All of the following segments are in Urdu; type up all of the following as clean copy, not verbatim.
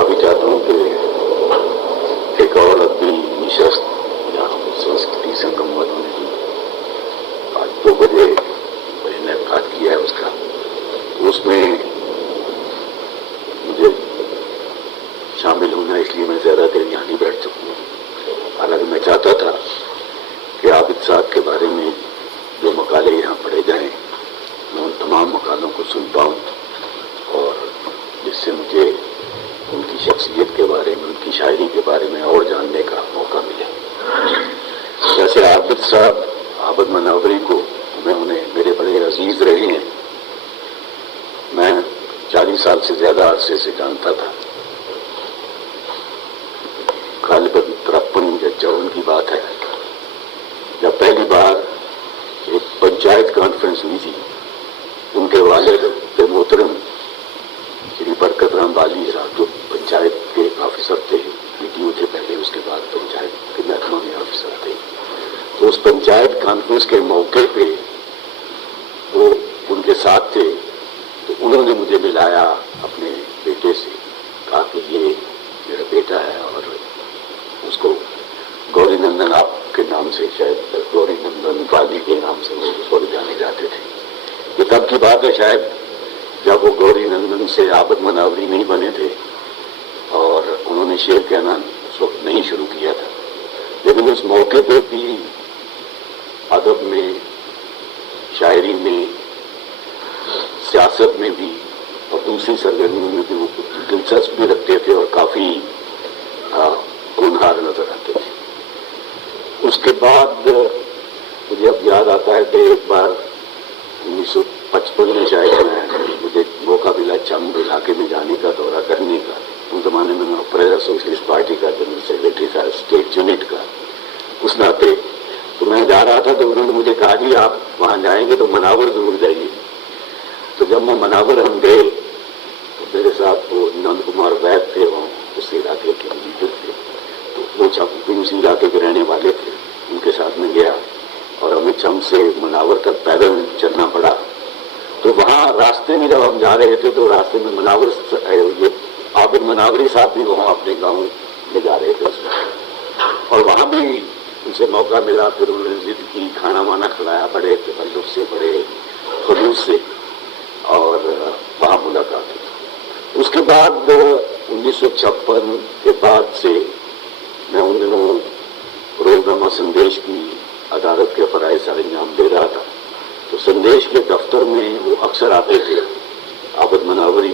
دعا بھی چاہتا ہوں کہ ایک اور ادبی نشست یہاں سنسکرتی سنگم والوں نے آج 2 بجے میں نے انعقاد کیا ہے اس میں مجھے شامل ہونا، اس لیے میں زیادہ دیر یہاں نہیں بیٹھ سکوں. حالانکہ میں چاہتا تھا کہ عابد صاحب کے بارے میں جو مقالے یہاں پڑھے جائیں میں ان تمام مقالوں کو سن پاؤں اور جس سے مجھے ان کی شخصیت کے بارے میں، ان کی شاعری کے بارے میں اور جاننے کا موقع ملے. جیسے عابد صاحب، عابد مناوری کو میں انہیں میرے بڑے عزیز رہے ہیں. میں 40 سال سے زیادہ عرصے سے جانتا تھا. غالباً 53 یا 54 کی بات ہے جب پہلی بار ایک پنچایت کانفرنس ہوئی تھی. ان کے والد محترم شری برکت رام بالی صاحب جو پنچایت کے آفیسر تھے، PTO تھے پہلے، اس کے بعد پنچایت کے محکمہ میں آفیسر تھے. تو اس پنچایت کانفرنس کے موقع پہ وہ ان کے ساتھ تھے. تو انہوں نے مجھے ملایا اپنے بیٹے سے، کہا کہ یہ میرا بیٹا ہے اور اس کو گوری نندن آپ کے نام سے، شاید گوری نندن بالی کے نام سے وہ اس وقت جانے جاتے تھے. یہ تب کی بات ہے شاید جب وہ گوری نندن سے عابد مناوری نہیں بنے تھے اور انہوں نے شعر کہنا اس وقت نہیں شروع کیا تھا. لیکن اس موقع پہ بھی ادب میں، شاعری میں، سیاست میں بھی اور دوسری سرگرمیوں میں بھی وہ دلچسپی رکھتے تھے اور کافی ہونہار نظر آتے تھے. اس کے بعد مجھے اب یاد آتا ہے کہ ایک بار 1955 میں شاید مجھے موقع ملا چمب علاقے میں جانے کا، دورہ کرنے کا. اس زمانے میں پریرا سوشلسٹ پارٹی کا جنرل سیکرٹری تھا اسٹیٹ یونٹ کا. اس ناطے تو میں جا رہا تھا تو انہوں نے مجھے کہا جی آپ وہاں جائیں گے تو مناور ضرور جائیے. تو جب میں مناور ہم گئے تو میرے ساتھ وہ نند کمار وید تھے، وہاں اس علاقے کے لیڈر تھے. تو وہ بھی اسی علاقے کے رہنے والے تھے. ان کے ساتھ میں گیا اور ہمیں چم سے مناور تک پیدل چلنا پڑا. تو وہاں راستے میں جب ہم جا رہے تھے تو راستے میں مناور یہ عابد مناوری صاحب بھی وہاں اپنے گاؤں لے جا رہے تھے اس میں. اور وہاں بھی ان سے موقع ملا. پھر انہوں نے ضد کی، کھانا وانا کھلایا بڑے تکلف سے، بڑے خلوص سے، اور وہاں ملاقات ہوئی. اس کے بعد 1956 کے بعد سے میں ان دنوں روزنامہ سندیش کی عدالت کے فرائض سر انجام دے رہا تھا. تو سندیش کے دفتر میں وہ اکثر آتے تھے عابد مناوری.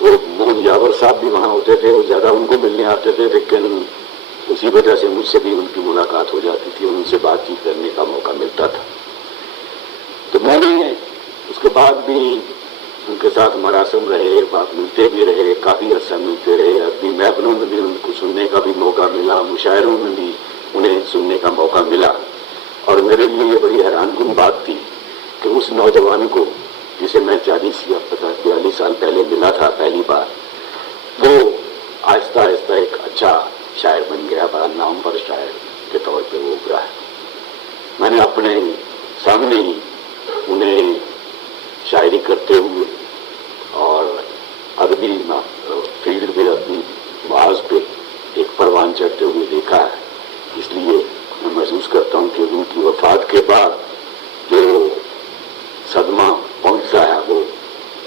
وہ موہن یاور صاحب بھی وہاں ہوتے تھے، وہ زیادہ ان کو ملنے آتے تھے، لیکن اسی وجہ سے مجھ سے بھی ان کی ملاقات ہو جاتی تھی، ان سے بات چیت کرنے کا موقع ملتا تھا. تو میں نے اس کے بعد بھی ان کے ساتھ مراسم رہے، بات ملتے بھی رہے، کافی عرصہ ملتے رہے. ادبی محفلوں میں بھی ان کو سننے کا بھی موقع ملا، مشاعروں میں بھی انہیں سننے کا موقع ملا. اور میرے لیے یہ بڑی حیران کن بات تھی کہ اس نوجوان کو جسے میں 40 یا 42 سال پہلے ملا تھا پہلی بار، وہ آہستہ آہستہ ایک اچھا شاعر بن گیا، بڑا نامور شاعر کے طور پہ وہ ابھرا ہے. میں نے اپنے سامنے ہی انہیں شاعری کرتے ہوئے اور ادبی فیلڈ میں اپنی محاذ پہ ایک پروان چڑھتے ہوئے دیکھا ہے. اس لیے میں محسوس کرتا ہوں کہ ان کی وفات کے بعد جو صدمہ پہنچا ہے وہ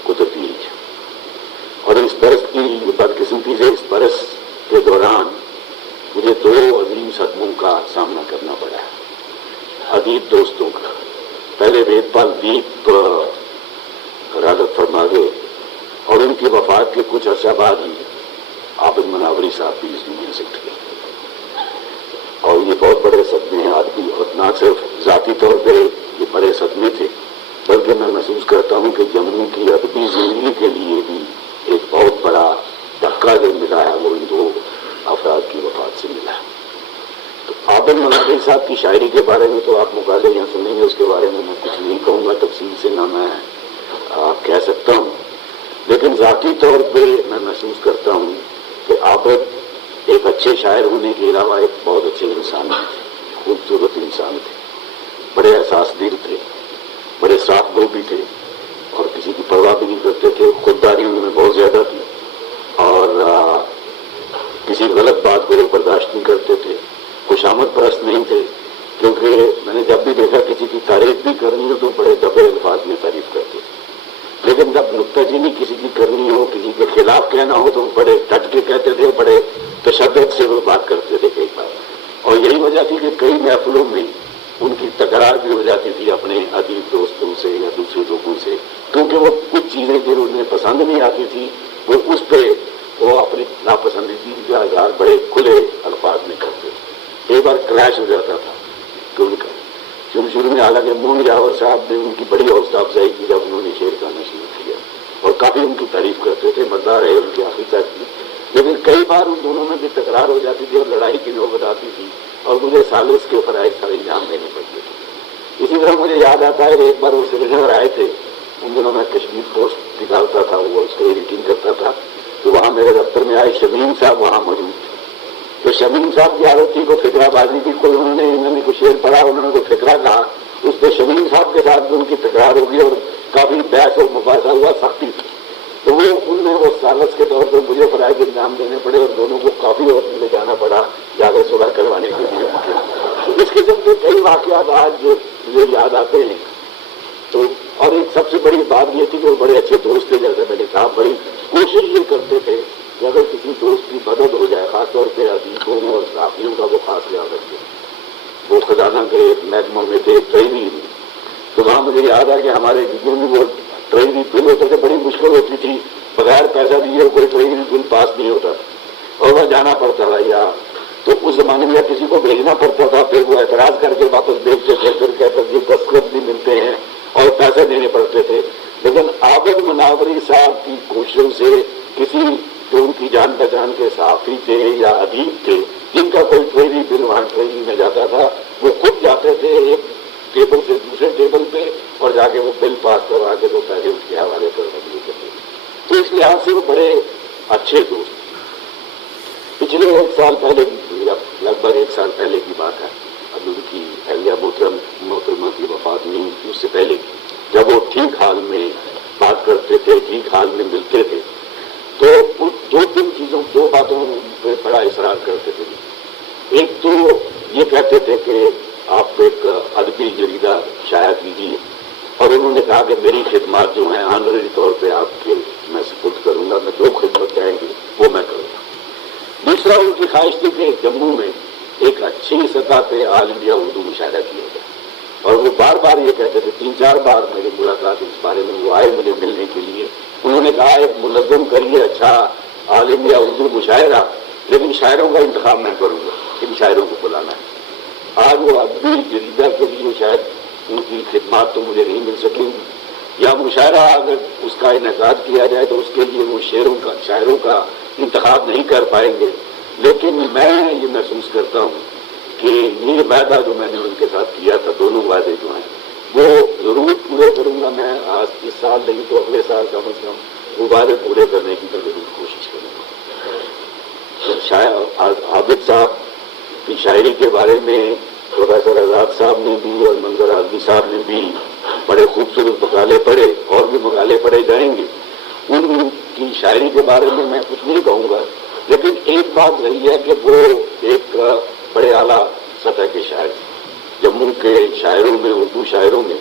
قدرتی ہے. اور اس برس کی بدقسمتی سے اس برس کے دوران مجھے 2 عظیم صدموں کا سامنا کرنا پڑا ہے، حدیث دوستوں کا. پہلے وید پال دیپ رادت فرما گئے اور ان کی وفات کے کچھ عرصہ بعد ہی عابد مناوری صاحب بھی اس دنیا سے اٹھ گئے. اور یہ بہت بڑے صدمے ہیں آدمی، اور نہ صرف ذاتی طور پہ یہ بڑے صدمے تھے، بلکہ میں محسوس کرتا ہوں کہ جموں کی ادبی زندگی کے لیے بھی ایک بہت بڑا دھکا جو ملا ہے وہ ان 2 افراد کی وفات سے ملا ہے. تو عابد مناوری صاحب کی شاعری کے بارے میں تو آپ مقالے یہاں سنیں گے، اس کے بارے میں کچھ نہیں کہوں گا تفصیل سے، نہ میں کہہ سکتا ہوں. لیکن ذاتی طور پہ میں محسوس کرتا ہوں کہ عابد ایک اچھے شاعر ہونے کے علاوہ ایک بہت اچھے انسان تھے، خوبصورت انسان تھے، بڑے احساس دل تھے، بڑے صاف دل بھی تھے اور کسی کی پرواہ بھی نہیں کرتے تھے. خودداری ان میں بہت زیادہ تھی اور کسی غلط بات کو وہ برداشت نہیں کرتے تھے، خوشامد پرست نہیں تھے، کیونکہ میں نے جب بھی دیکھا کسی کی تعریف بھی کرنی ہو تو بڑے دبے الفاظ میں تعریف کرتے تھے، لیکن جب نکتہ چینی کسی کی کرنی ہو، کسی کے خلاف کہنا ہو تو بڑے ڈٹ کے کہتے تھے، بڑے تشدد سے وہ بات کرتے تھے کئی بار. اور یہی وجہ تھی کہ کئی محفلوں میں ان کی تکرار بھی ہو جاتی تھی اپنے ادیب دوستوں سے یا دوسرے لوگوں سے، کیونکہ وہ کچھ چیزیں جو انہیں پسند نہیں آتی تھی وہ اس پہ وہ اپنی ناپسندیدگی کا اظہار بڑے کھلے الفاظ میں کرتے تھے. ایک بار کلیش ہو جاتا تھا کہ ان کا شروع میں، حالانکہ مون جاور صاحب نے ان کی بڑی حوصلہ افزائی کی جب انہوں نے شعر گانا شروع کیا اور کافی ان کی تعریف کرتے تھے، مزدار ہے ان کی آخری تک کی، لیکن کئی بار ان دونوں میں بھی تکرار ہو جاتی تھی اور لڑائی کی نوبت آتی تھی اور مجھے سالس کے فرائض سارے انجام دینے پڑتے تھے. اسی طرح مجھے یاد آتا ہے کہ ایک بار وہ سری نگر آئے تھے، ان دنوں میں کشمیر پوسٹ نکالتا تھا، وہ اس کو ایڈیٹنگ کرتا تھا، تو وہاں میرے دفتر میں آئے شمیم صاحب وہاں موجود تھے. تو شمیم صاحب کی عادت تھی کو فکرہ بازی کی، کوئی انہوں نے کوئی شعر پڑھا، انہوں نے کوئی فکرہ کہا، اس پہ شمیم صاحب کے ساتھ بھی ان کی تکرار ہوگی اور کافی بحث اور مباحثہ ہوا سختی سے. تو وہ ان میں وہ سالس کے طور پر مجھے فرائض انجام دینے پڑے اور دونوں کو کافی وقت لے جانا پڑا زیادہ صلح کروانے کے لیے. اس قسم کے کئی واقعات آج مجھے یاد آتے ہیں. تو اور ایک سب سے بڑی بات یہ تھی کہ وہ بڑے اچھے دوست تھے، جیسے میں نے کہا، بڑی کوشش یہ کرتے تھے کہ اگر کسی دوست کی مدد ہو جائے، خاص طور پہ ادیبوں اور صحافیوں کا وہ خاص خیال رکھتے. وہ خزانہ کے محکموں میں تھے، ٹرینی میں، تو وہاں مجھے یاد آ کہ ہمارے جتنے بھی وہ ٹرینی بل ہوتے تھے بڑی مشکل ہوتی تھی، بغیر پیسہ دیے کوئی ٹرینی بل پاس نہیں ہوتا اور وہاں جانا پڑتا تھا. یا تو اس زمانے میں کسی کو بھیجنا پڑتا تھا، پھر وہ اعتراض کر کے واپس بھیجتے تھے، پھر کہتے تھے دستخط نہیں ملتے ہیں اور پیسے دینے پڑتے تھے. لیکن عابد مناوری صاحب کی کوششوں سے کسی جو ان کی جان پہچان کے صحافی تھے یا ادیب تھے جن کا کوئی ٹرینی بل وہاں ٹریننگ میں جاتا تھا، وہ خود جاتے تھے ایک ٹیبل سے دوسرے ٹیبل پہ اور جا کے وہ بل پاس کروا کے تو پیسے اس کے حوالے پر رکھ لیتے تھے. تو اس لحاظ سے وہ بڑے اچھے دوست. پچھلے ایک سال پہلے لگ بھگ ایک سال پہلے کی بات ہے، اب ان کی اہلیہ محترمہ کی وفات نہیں تھی، اس سے پہلے جب وہ ٹھیک حال میں بات کرتے تھے، ٹھیک حال میں ملتے تھے، تو دو باتوں پہ بڑا اصرار کرتے تھے. ایک تو یہ کہتے تھے کہ آپ ایک ادبی جریدہ شائع کیجیے، اور انہوں نے کہا کہ میری خدمات جو ہیں آنرری طور پہ آپ کے میں سپرد کروں گا، میں جو خدمت چاہیں گی وہ میں کروں گا. دوسرا ان کی خواہش تھی کہ جموں میں ایک اچھی سطح پہ آل انڈیا اردو مشاعرہ کیا جائے، اور وہ بار بار یہ کہتے تھے، 3-4 بار میری ملاقات اس بارے میں وہ آئے مجھے ملنے کے لیے. انہوں نے کہا ایک منظم کریے اچھا آل انڈیا اردو مشاعرہ، لیکن شاعروں کا انتخاب میں کروں گا، ان شاعروں کو بلانا ہے. آج وہ ادبی جریدہ کے لیے شاید ان کی خدمات تو مجھے نہیں مل سکیں گی، یا مشاعرہ اگر اس کا انعقاد کیا جائے تو اس کے لیے وہ شاعروں کا انتخاب نہیں کر پائیں گے. لیکن میں یہ محسوس کرتا ہوں کہ یہ وعدہ جو میں نے ان کے ساتھ کیا تھا، دونوں وعدے جو ہیں وہ ضرور پورے کروں گا. میں آج اس سال نہیں تو اگلے سال کم از کم وہ وعدے پورے کرنے کی ضرور کوشش کروں گا. عابد صاحب کی شاعری کے بارے میں پروفیسر آزاد صاحب نے بھی اور منظر اعظمی صاحب نے بھی بڑے خوبصورت مقالے پڑھے، اور بھی مقالے پڑھے جائیں گے. ان کی شاعری کے بارے میں میں کچھ نہیں کہوں گا، لیکن ایک بات رہی ہے کہ وہ ایک بڑے اعلیٰ سطح کے شاعر جموں کے شاعروں میں، اردو شاعروں میں.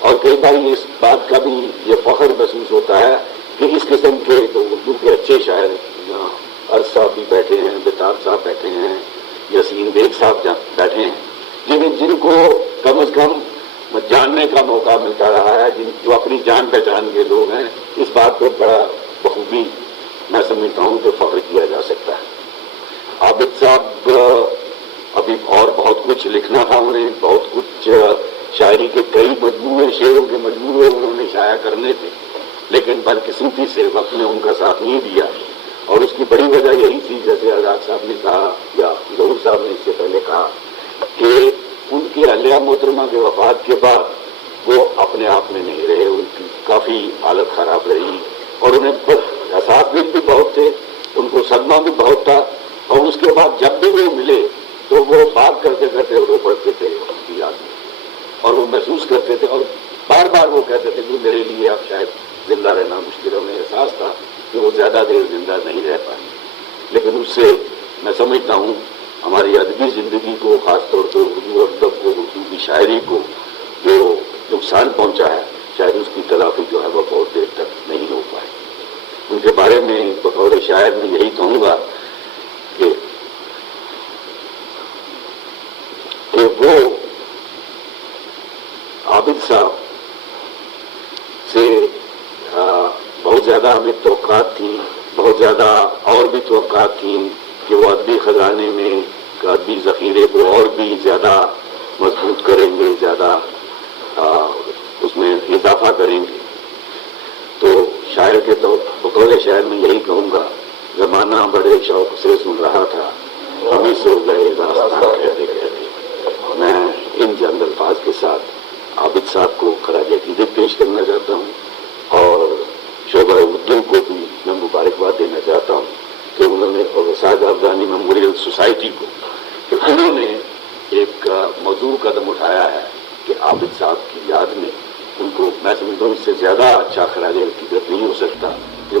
اور کئی بار اس بات کا بھی یہ فخر محسوس ہوتا ہے کہ اس قسم کے اردو کے اچھے شاعر یہاں عرض صاحب بھی بیٹھے ہیں، بتاب صاحب بیٹھے ہیں، یاسین بیگ صاحب بیٹھے ہیں، جن کو کم از کم جاننے کا موقع ملتا رہا ہے، جو اپنی جان پہچان کے لوگ ہیں. اس بات کو بڑا بخوبی میں سمجھتا ہوں کہ فخر کیا جا سکتا ہے. عابد صاحب ابھی اور بہت کچھ لکھنا تھا انہیں، بہت کچھ شاعری کے کئی مجموعے، شعروں کے مجموعے انہوں نے شائع کرنے تھے، لیکن بدقسمتی سے وقت نے ان کا ساتھ نہیں دیا. اور اس کی بڑی وجہ یہی تھی، جیسے آزاد صاحب نے کہا یا ظہور صاحب نے اس سے پہلے کہا، کہ ان کی اہلیہ محترمہ کے وفات کے بعد وہ اپنے آپ میں نہیں رہے. ان کی کافی حالت خراب رہی اور انہیں احساس بھی بہت تھے، ان کو صدمہ بھی بہت تھا. اور اس کے بعد جب بھی وہ ملے تو وہ بات کرتے کرتے رو پڑتے تھے ان کی یاد میں، اور وہ محسوس کرتے تھے اور بار بار وہ کہتے تھے کہ میرے لیے اب شاید زندہ رہنا مشکل ہے. انہیں احساس تھا کہ وہ زیادہ دیر زندہ نہیں رہ پائیں، لیکن اس سے میں سمجھتا ہوں ہماری ادبی زندگی کو، خاص طور پر اردو ادب کو، اردو کی شاعری کو جو نقصان پہنچا ہے، شاید اس کی تلافی جو ہے وہ بہت دیر تک نہیں ہو پائے۔ ان کے بارے میں بطور شاعر میں یہی کہوں گا کہ وہ عابد صاحب سے بہت زیادہ ہمیں توقعات تھیں، بہت زیادہ اور بھی توقعات تھیں کہ وہ ادبی خزانے میں، ادبی ذخیرے کو اور بھی زیادہ مضبوط کریں گے، زیادہ اس میں اضافہ کریں گے۔ تو شاعر کے بطور شاعر میں یہی کہوں گا، زمانہ بڑے شوق سے سن رہا تھا، ہم ہی سو گئے داستان کہتے کہتے۔ میں ان چند الفاظ کے ساتھ عابد صاحب کو خراج عقیدت پیش کرنا چاہتا ہوں، اور شعبہ اردو کو بھی میں مبارکباد دینا چاہتا ہوں کہ انہوں نے، اور سعد افغانی میموریل سوسائٹی کو، کہ انہوں نے ایک موضوع قدم اٹھایا ہے کہ عابد صاحب کی یاد میں ان کو، میں سمجھتا ہوں اس سے زیادہ اچھا خراج عقیدت نہیں ہو سکتا کہ